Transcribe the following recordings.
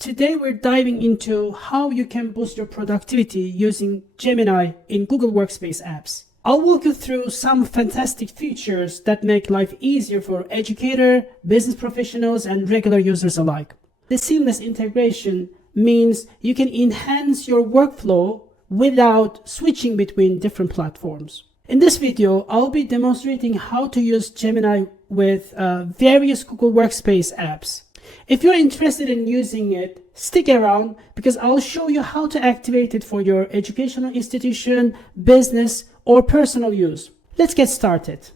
Today we're diving into how you can boost your productivity using Gemini in Google Workspace apps. I'll walk you through some fantastic features that make life easier for educators, business professionals, and regular users alike. The seamless integration means you can enhance your workflow without switching between different platforms. In this video, I'll be demonstrating how to use Gemini with various Google Workspace apps. If you're interested in using it, stick around because I'll show you how to activate it for your educational institution, business, or personal use. Let's get started.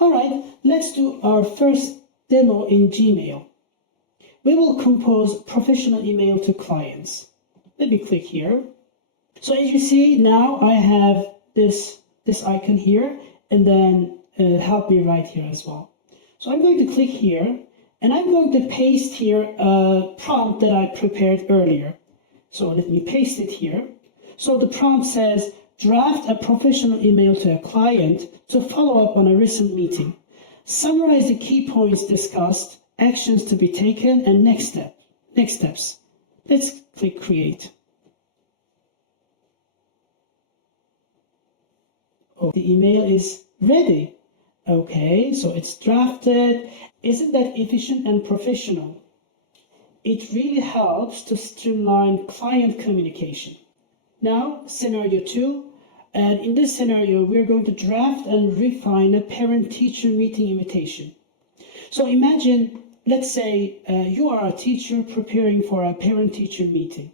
Alright, let's do our first demo in Gmail. We will compose professional email to clients. Let me click here. So as you see now I have this icon here and then help me write here as well. So I'm going to click here and I'm going to paste here a prompt that I prepared earlier. So let me paste it here. So the prompt says, draft a professional email to a client to follow up on a recent meeting. Summarize the key points discussed, actions to be taken, and next steps. Let's click create. Oh, the email is ready. Okay, so it's drafted. Isn't that efficient and professional? It really helps to streamline client communication. Now, scenario 2. And in this scenario, we're going to draft and refine a parent-teacher meeting invitation. So imagine, let's say you are a teacher preparing for a parent-teacher meeting.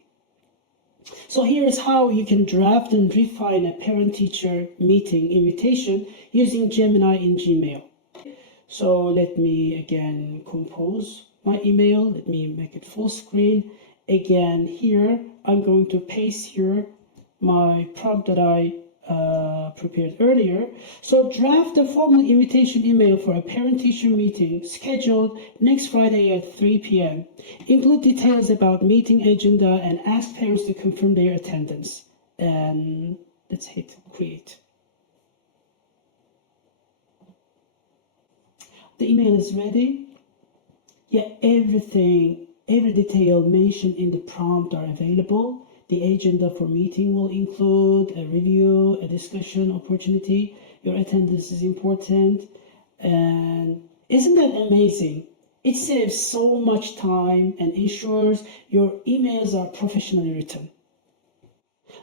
So here is how you can draft and refine a parent-teacher meeting invitation using Gemini in Gmail. So let me again compose my email. Let me make it full screen. Again, here I'm going to paste here my prompt that I prepared earlier. So draft a formal invitation email for a parent-teacher meeting scheduled next Friday at 3 p.m. Include details about meeting agenda and ask parents to confirm their attendance. And let's hit create. The email is ready. Yeah, every detail mentioned in the prompt are available. The agenda for meeting will include a review, a discussion opportunity. Your attendance is important. And isn't that amazing? It saves so much time and ensures your emails are professionally written.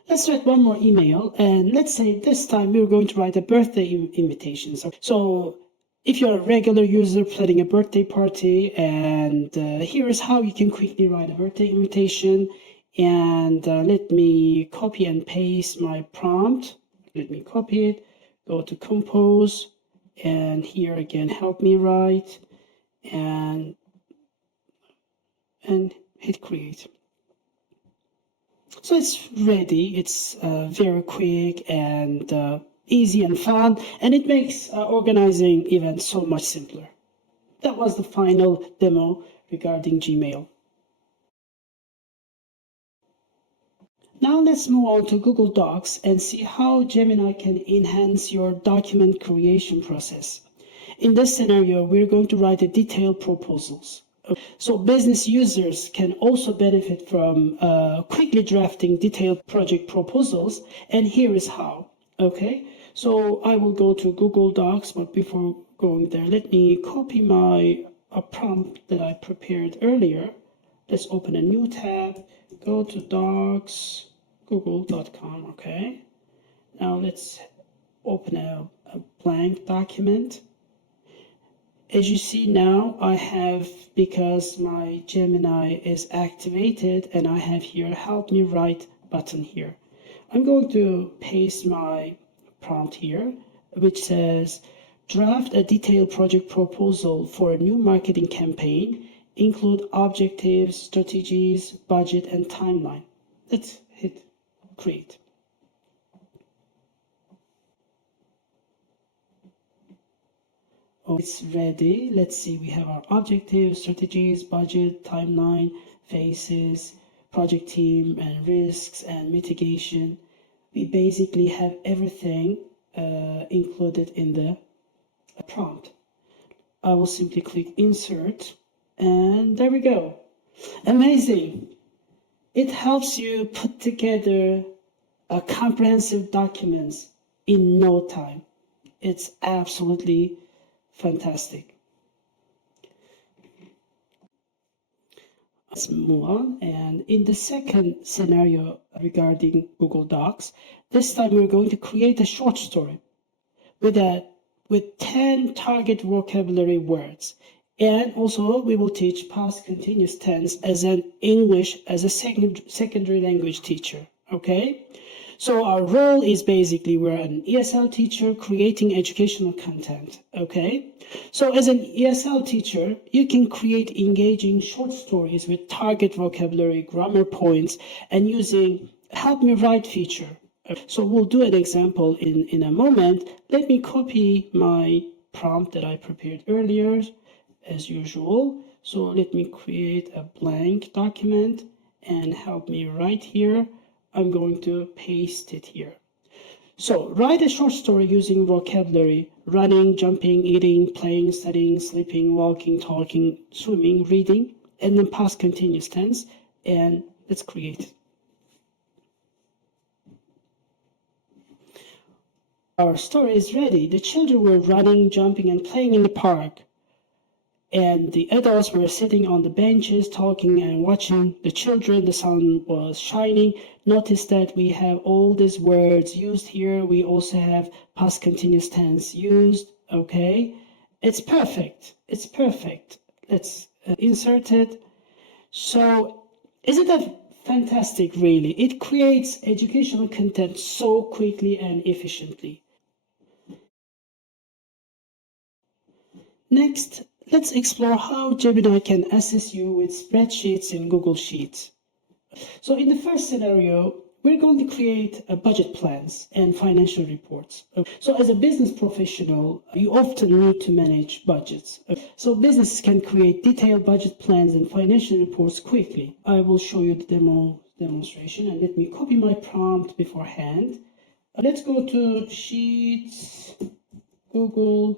Let's write one more email. And let's say this time we're going to write a birthday invitation. So if you're a regular user planning a birthday party, and here is how you can quickly write a birthday invitation. And let me copy and paste my prompt. Let me copy it, go to compose, and here again, help me write, and hit create. So it's ready. It's very quick and easy and fun, and it makes organizing events so much simpler. That was the final demo regarding Gmail. Now let's move on to Google Docs and see how Gemini can enhance your document creation process. In this scenario, we're going to write a detailed proposals. So business users can also benefit from quickly drafting detailed project proposals, and here is how. Okay, so I will go to Google Docs, but before going there, let me copy my prompt that I prepared earlier. Let's open a new tab, go to Docs, google.com, okay. Now let's open a blank document. As you see now, I have, because my Gemini is activated, and I have here help me write button here. I'm going to paste my prompt here, which says draft a detailed project proposal for a new marketing campaign, include objectives, strategies, budget, and timeline. Let's hit create. Oh, it's ready. Let's see, we have our objectives, strategies, budget, timeline, phases, project team and risks and mitigation. We basically have everything included in the prompt. I will simply click insert, and there we go. Amazing. It helps you put together a comprehensive documents in no time. It's absolutely fantastic. Let's move on. And in the second scenario regarding Google Docs, this time we're going to create a short story with 10 target vocabulary words. And also we will teach past continuous tense as an English as a secondary language teacher. Okay? So our role is basically we're an ESL teacher creating educational content, okay? So as an ESL teacher, you can create engaging short stories with target vocabulary, grammar points, and using Help Me Write feature. So we'll do an example in a moment. Let me copy my prompt that I prepared earlier, as usual. So let me create a blank document and Help Me Write here. I'm going to paste it here. So write a short story using vocabulary: running, jumping, eating, playing, studying, sleeping, walking, talking, swimming, reading, and then past continuous tense. And let's create. Our story is ready. The children were running, jumping, and playing in the park. And the adults were sitting on the benches talking and watching the children. The sun was shining. Notice that we have all these words used here. We also have past continuous tense used. Okay, it's perfect. It's perfect. Let's insert it. So isn't that fantastic, really? It creates educational content so quickly and efficiently. Next, let's explore how Gemini can assist you with spreadsheets in Google Sheets. So in the first scenario, we're going to create budget plans and financial reports. So as a business professional, you often need to manage budgets. So businesses can create detailed budget plans and financial reports quickly. I will show you the demonstration, and let me copy my prompt beforehand. Let's go to Sheets, Google.com.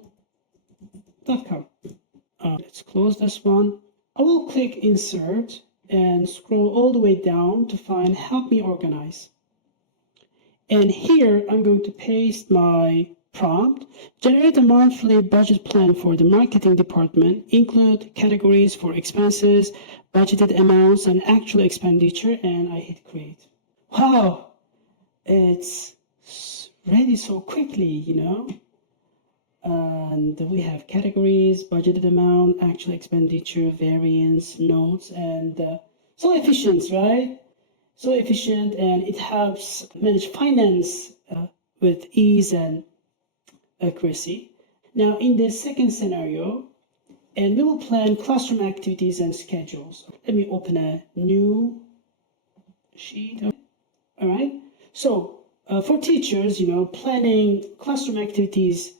Let's close this one. I will click insert and scroll all the way down to find Help Me Organize. And here I'm going to paste my prompt. Generate a monthly budget plan for the marketing department. Include categories for expenses, budgeted amounts, and actual expenditure. And I hit create. Wow, it's ready so quickly, you know. And we have categories, budgeted amount, actual expenditure, variance, notes, and so efficient, right? So efficient, and it helps manage finance with ease and accuracy. Now, in the second scenario, and we will plan classroom activities and schedules. Let me open a new sheet. All right. So for teachers, you know, planning classroom activities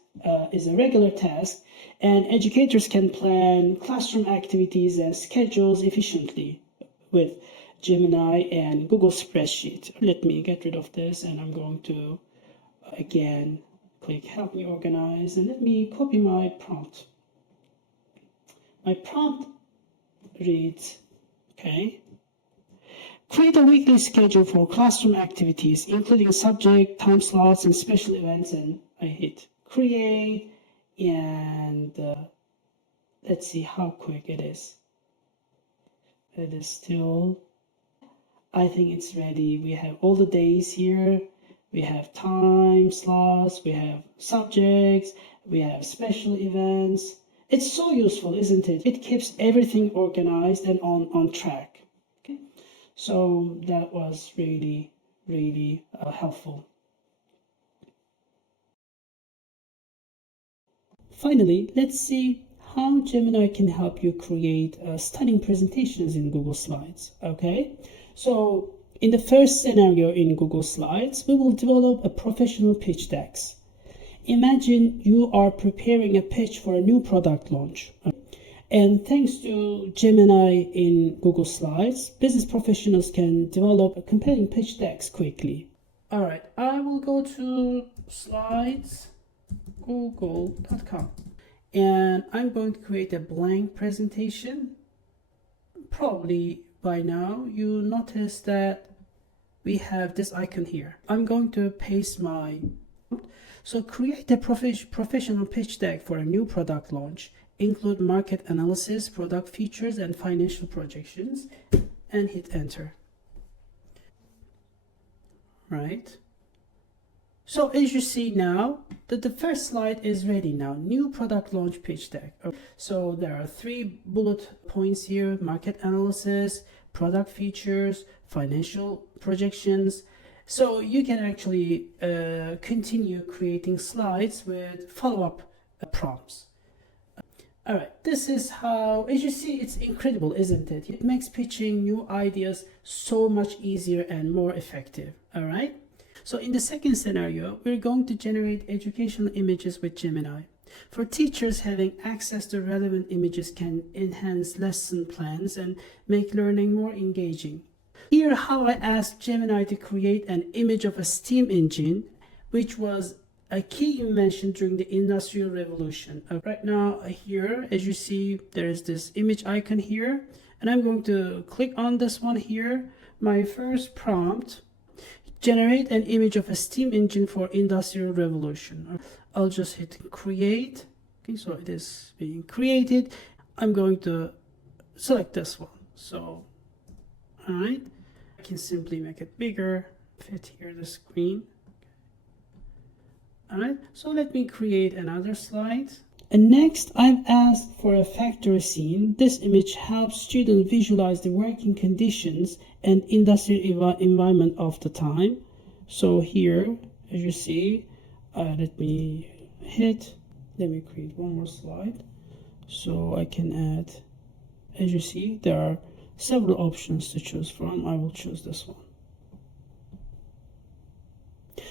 is a regular task, and educators can plan classroom activities and schedules efficiently with Gemini and Google Spreadsheets. Let me get rid of this, and I'm going to again click Help Me Organize, and let me copy my prompt. My prompt reads, okay, create a weekly schedule for classroom activities, including subject, time slots, and special events, and I hit create, and let's see how quick it is. It is still, I think it's ready. We have all the days here. We have time slots, we have subjects, we have special events. It's so useful, isn't it? It keeps everything organized and on track. Okay, so that was really, really helpful. Finally, let's see how Gemini can help you create stunning presentations in Google Slides. Okay, so in the first scenario in Google Slides, we will develop a professional pitch decks. Imagine you are preparing a pitch for a new product launch. And thanks to Gemini in Google Slides, business professionals can develop a compelling pitch decks quickly. All right, I will go to slides, google.com, and I'm going to create a blank presentation. Probably by now you notice that we have this icon here. I'm going to paste my, so create a professional pitch deck for a new product launch. Include market analysis, product features, and financial projections, and hit enter. Right. So as you see now, the first slide is ready now. New product launch pitch deck. So there are 3 bullet points here: market analysis, product features, financial projections. So you can actually continue creating slides with follow-up prompts. All right, this is how, as you see, it's incredible, isn't it? It makes pitching new ideas so much easier and more effective. All right. So in the second scenario, we're going to generate educational images with Gemini. For teachers, having access to relevant images can enhance lesson plans and make learning more engaging. Here, how I asked Gemini to create an image of a steam engine, which was a key invention during the Industrial Revolution. Right now here, as you see, there is this image icon here, and I'm going to click on this one here. My first prompt, generate an image of a steam engine for Industrial Revolution. I'll just hit create. Okay, so it is being created. I'm going to select this one. So, all right, I can simply make it bigger, fit here the screen. All right, so let me create another slide. And next, I've asked for a factory scene. This image helps students visualize the working conditions and industrial environment of the time. So here, as you see, let me create one more slide. So I can add, as you see, there are several options to choose from. I will choose this one.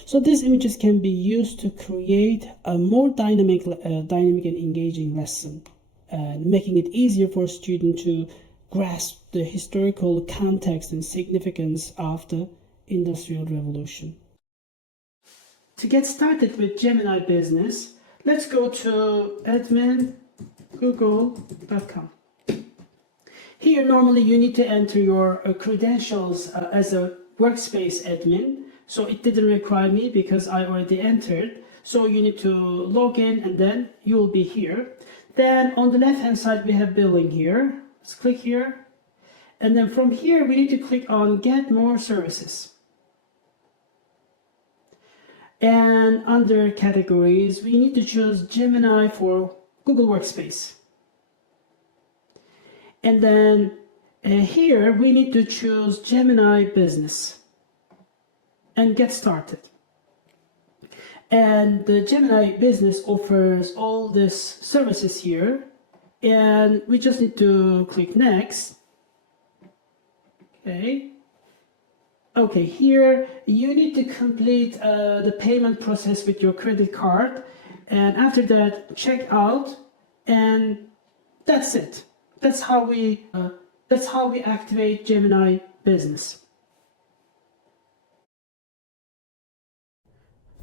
So these images can be used to create a more dynamic and engaging lesson, making it easier for students to grasp the historical context and significance of the Industrial Revolution. To get started with Gemini Business, let's go to admin.google.com. Here, normally you need to enter your credentials as a workspace admin. So it didn't require me because I already entered. So you need to log in and then you will be here. Then on the left hand side we have billing here. Let's click here. And then from here we need to click on get more services. And under categories we need to choose Gemini for Google Workspace. And then here we need to choose Gemini Business and get started. And the Gemini Business offers all these services here, and we just need to click next. Okay, here you need to complete the payment process with your credit card, and after that check out, and that's it. That's how we activate Gemini Business.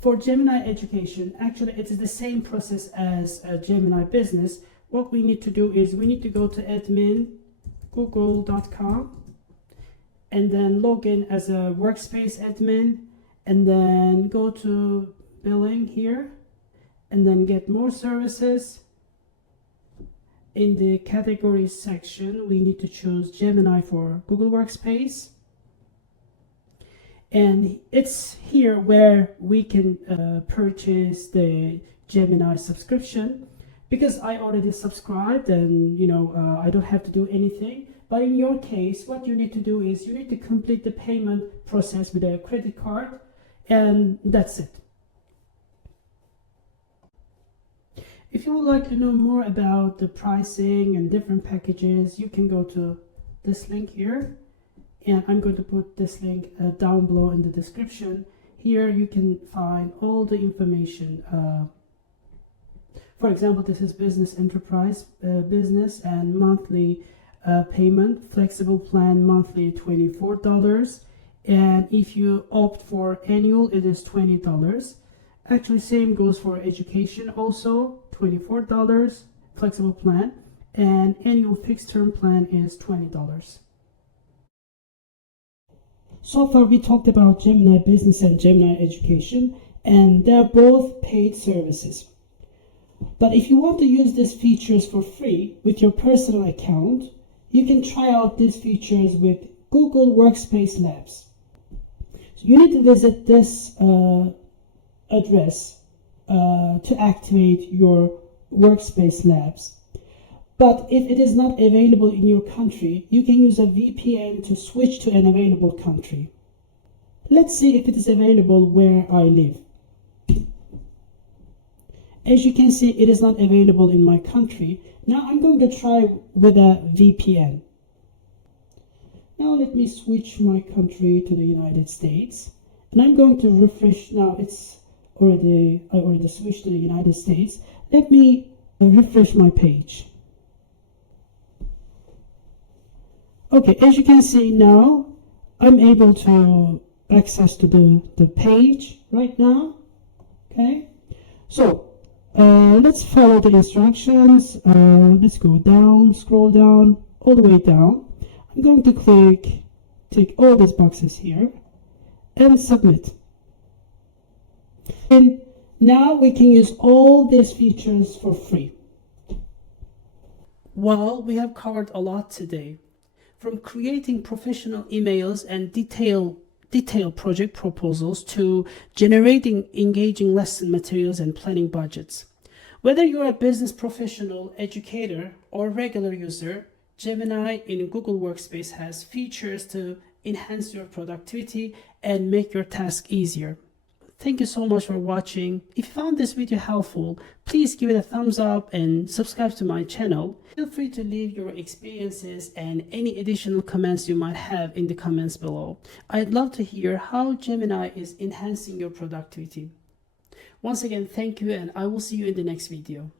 For Gemini Education, actually it is the same process as Gemini Business. What we need to do is we need to go to admin.google.com and then log in as a workspace admin, and then go to billing here and then get more services. In the categories section, we need to choose Gemini for Google Workspace. And it's here where we can purchase the Gemini subscription, because I already subscribed and I don't have to do anything. But in your case, what you need to do is you need to complete the payment process with a credit card, and that's it. If you would like to know more about the pricing and different packages, you can go to this link here. And I'm going to put this link down below in the description. Here you can find all the information For example, this is business enterprise, business and monthly payment, flexible plan monthly $24. And if you opt for annual, it is $20. Actually, same goes for education also, $24, flexible plan, and annual fixed term plan is $20. So far, we talked about Gemini Business and Gemini Education, and they're both paid services. But if you want to use these features for free with your personal account, you can try out these features with Google Workspace Labs. So you need to visit this address to activate your Workspace Labs. But if it is not available in your country, you can use a VPN to switch to an available country. Let's see if it is available where I live. As you can see, it is not available in my country. Now I'm going to try with a VPN. Now let me switch my country to the United States. And I'm going to refresh. Now I already switched to the United States. Let me refresh my page. Okay, as you can see now, I'm able to access to the page right now. Okay, so let's follow the instructions. Let's go down, scroll down, all the way down. I'm going to tick all these boxes here, and submit. And now we can use all these features for free. Well, we have covered a lot today. From creating professional emails and detailed project proposals to generating engaging lesson materials and planning budgets. Whether you're a business professional, educator, or regular user, Gemini in Google Workspace has features to enhance your productivity and make your task easier. Thank you so much for watching. If you found this video helpful, please give it a thumbs up and subscribe to my channel. Feel free to leave your experiences and any additional comments you might have in the comments below. I'd love to hear how Gemini is enhancing your productivity. Once again, thank you, and I will see you in the next video.